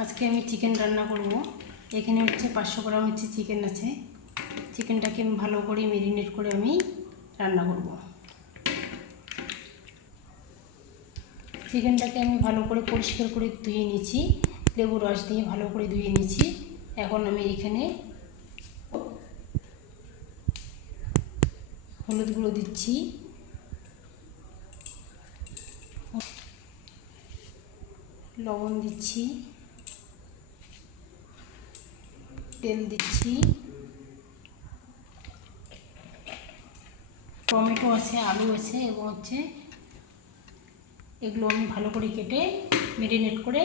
আজকে আমি চিকেন রান্না করব। এখানে হচ্ছে 500 গ্রাম হচ্ছে চিকেন আছে। চিকেনটাকে আমি ভালো করে ম্যারিনেট করে আমি রান্না করব। চিকেনটাকে আমি ভালো করে পরিষ্কার করে ধুয়ে নিয়েছি, লেবু রস দিয়ে ভালো করে ধুয়ে নিয়েছি। এখন আমি এখানে হলুদ গুঁড়ো দিচ্ছি, লবণ দিচ্ছি, তেল দিচ্ছি, টমেটো আছে, আলু আছে এবং হচ্ছে এগুলো আমি ভালো করে কেটে ম্যারিনেট করে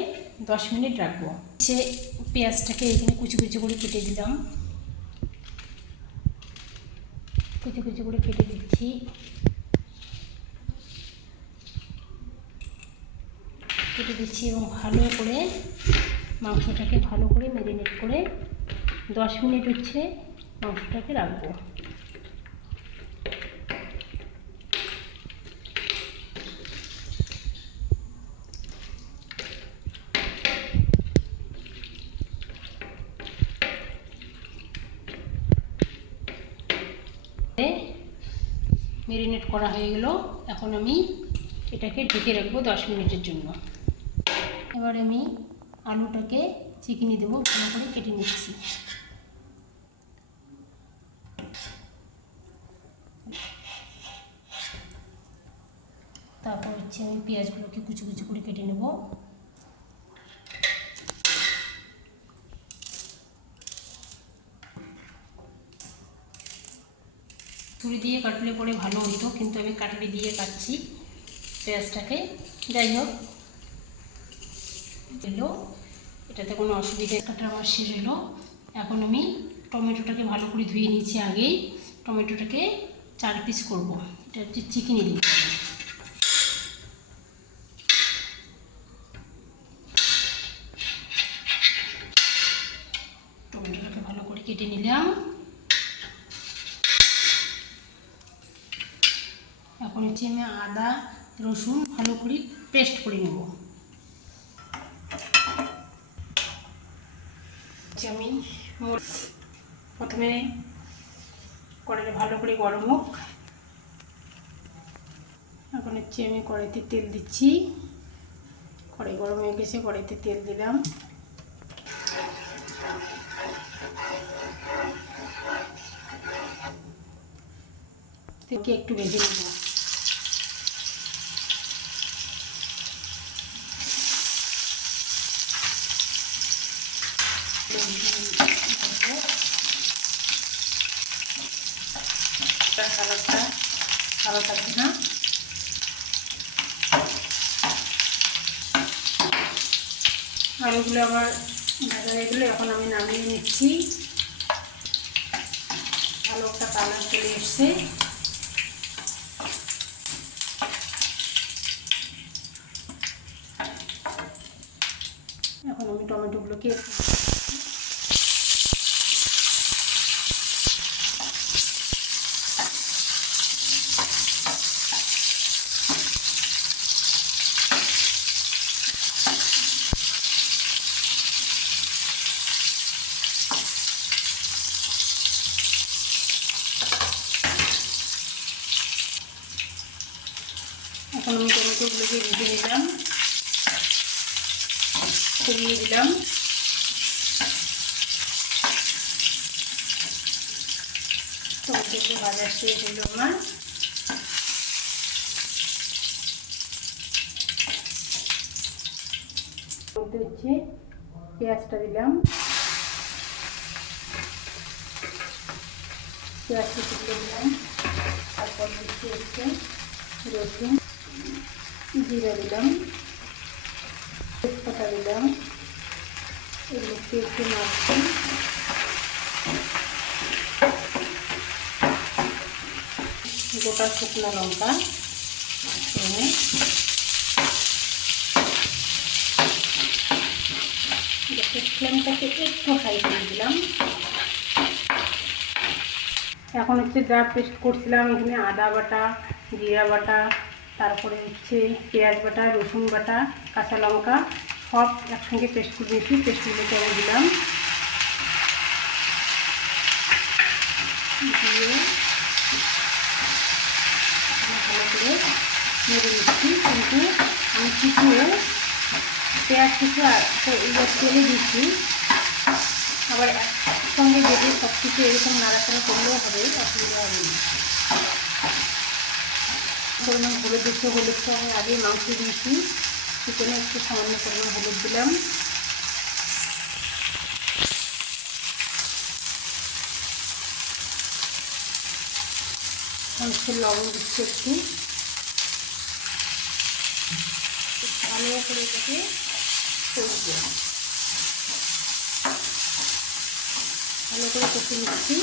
10 মিনিট রাখবো। সে পেঁয়াজটাকে এখানে কুচি কুচি করে কেটে দিলাম, কুচি কুচি করে কেটে দিচ্ছি। কেটে দিচ্ছি এবং ভালো করে মাংসটাকে ভালো করে ম্যারিনেট করে 10 মিনিট হচ্ছে মাংসটাকে রাখবো। ম্যারিনেট করা হয়ে গেল। এখন আমি এটাকে ঢেকে রাখবো 10 মিনিটের জন্য। এবার আমি আলুটাকে চিকেনি দেবো, ভালো করে কেটে নিচ্ছি। তারপর হচ্ছে আমি পেঁয়াজগুলোকে কুচি কুচি করে কেটে নেব। ছুরি দিয়ে কাটলে পরে ভালো হতো, কিন্তু আমি কাটবি দিয়ে কাটছি পেঁয়াজটাকে। যাই হোক, এলো, এটাতে কোনো অসুবিধা কাটা আমার শেষ হলো। এখন আমি টমেটোটাকে ভালো করে ধুয়ে নিয়েছি আগেই। টমেটোটাকে 4 পিস করবো। এটা হচ্ছে চিকেনি দিতে হবে। টমেটোটাকে ভালো করে কেটে নিলাম। এখন হচ্ছে আমি আদা রসুন ভালো করে পেস্ট করে নেব। আমি প্রথমে কড়াইটা ভালো করে গরম হোক। এখন হচ্ছে আমি কড়াইতে তেল দিচ্ছি। কড়াই গরম হয়ে গেছে, কড়াইতে তেল দিলাম। তেলকে একটু ভেজে নেব। সালাদটা ভালো থাকবে না। আলুগুলো আবার ভাজা হয়ে গেলো। এখন আমি নামিয়ে নিচ্ছি। ভালো একটা কালার চলে এসছে। এখন আমি টমেটোগুলোকে টমেটোগুলোকে ভেজে নিলাম, কমিয়ে দিলাম। টমেটোগুলো ভাজা শেষ হলো আমার। হচ্ছে পেঁয়াজটা দিলাম, পেঁয়াজটা তুলে দিলাম। তারপর হচ্ছে রসুন, জিরা দিলাম, তেজপাতা দিলাম। এগুলোকে একটু নাড়ছি। গোটা শুকনো লঙ্কা এনে ফ্লেমটাকে একটু হাই করে দিলাম। এখন হচ্ছে যা পেস্ট করছিলাম, এখানে আদা বাটা, জিরা বাটা, তারপরে হচ্ছে পেঁয়াজ বাটা, রসুন বাটা, কাঁচা লঙ্কা সব একসঙ্গে পেস্ট করে দিয়েছি। পেস্টগুলোকে আমি দিলাম, দিয়ে ভালো করে নেড়ে নিচ্ছি। কিন্তু আমি কিছু পেঁয়াজ কিছু তেলে দিচ্ছি, আবার একসঙ্গে বেটে সব কিছু এরকম নাড়াচাড়া করলেও হবে, অসুবিধা হবে না। পরিমাণ হলুদ দিচ্ছি, হলুদটা আমি আগে মাংস দিয়েছি, চিকেনে একটু সামান্য পরিমাণ হলুদ দিলাম। মাংসের লবণ দিচ্ছি একটু, ভালো করে এটাকে কষবো, ভালো করে কষে নিচ্ছি।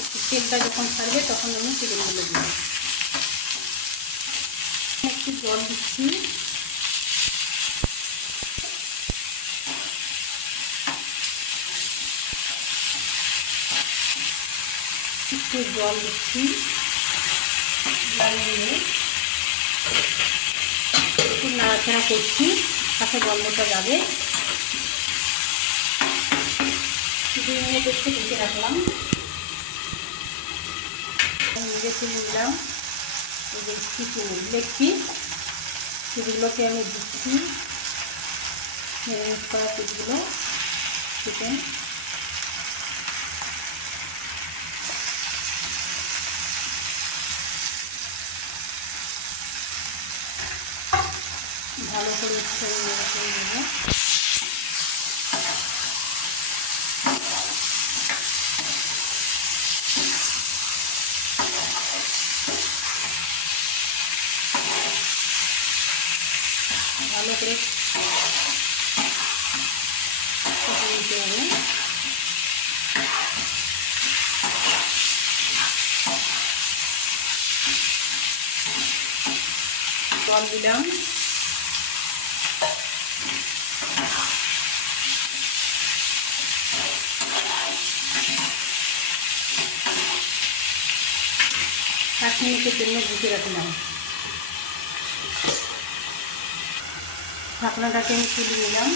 একটু তেলটা যখন ছাড়বে তখন আমি চিকেনগুলো দিব। একটু জল দিচ্ছি, একটু জল দিচ্ছি, জল দিয়ে একটু নাড়াচাড়া করছি, তাতে গন্ধটা যাবে। 2 মিনিট একটু ঢেকে রাখলাম, নিজে তুলে নিলাম। এই যে লেগ পিস, সেগুলোকে আমি দিচ্ছি, ম্যারিনেট করা পিসগুলো চিকেন। ভালো করে একটু নেড়ে করে নেব। ভালো করে কষে নিতে হবে। জল দিলাম, এক মিনিটের জন্য ঢেকে রাখলাম। ঢাকনাটাকে আমি তুলে নিলাম,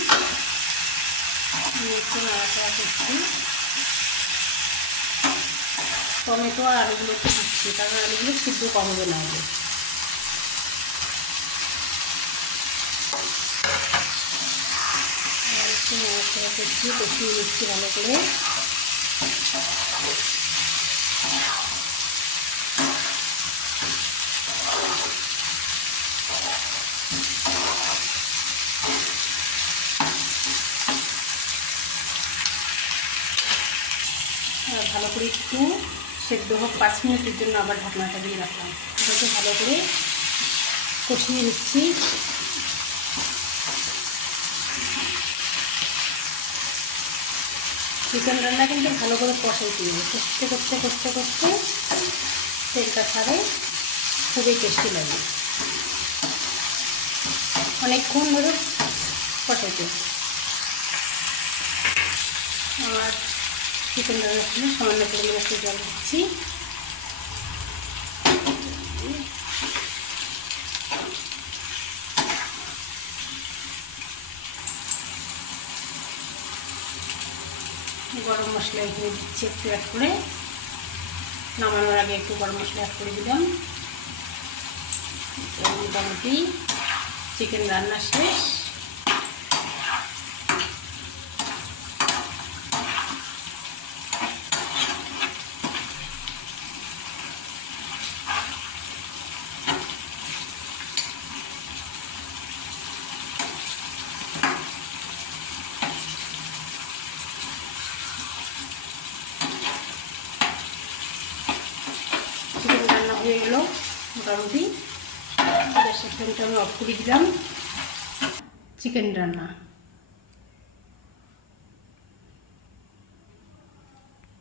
একটু নাড়াচাড়া করছি। টমেটো আর আলুগুলোকে দিচ্ছি, কারণ আলুগুলো সিদ্ধ কম হবে না হলে। আর একটু নাড়াচাড়া করছি, কষিয়ে নিচ্ছি ভালো করে। ভালো করে একটু সেদ্ধ হোক, 5 মিনিটের জন্য আবার ঢাকনাটা দিয়ে রাখলাম। এটাকে ভালো করে কষিয়ে নিচ্ছি। চিকেন রান্না কিন্তু ভালো করে কষাইতে হবে, কষতে কষতে কষতে কষতে তেলটা ছাড়ে, খুবই টেস্টি লাগে। অনেকক্ষণ ধরে কষাইতে। আর চিকেন রান্নার জন্য সামান্য পরিমাণে একটু জল দিচ্ছি। গরম মশলা এখানে দিচ্ছি একটু অ্যাড করে, নামানোর আগে একটু গরম মশলা অ্যাড করে দিলাম। মোটামুটি চিকেন রান্না শেষ। চিকেন রান্না হয়ে গেল মোটামুটি। গ্যাসের ফ্লেমটা আমি অফ করে দিলাম। চিকেন রান্না।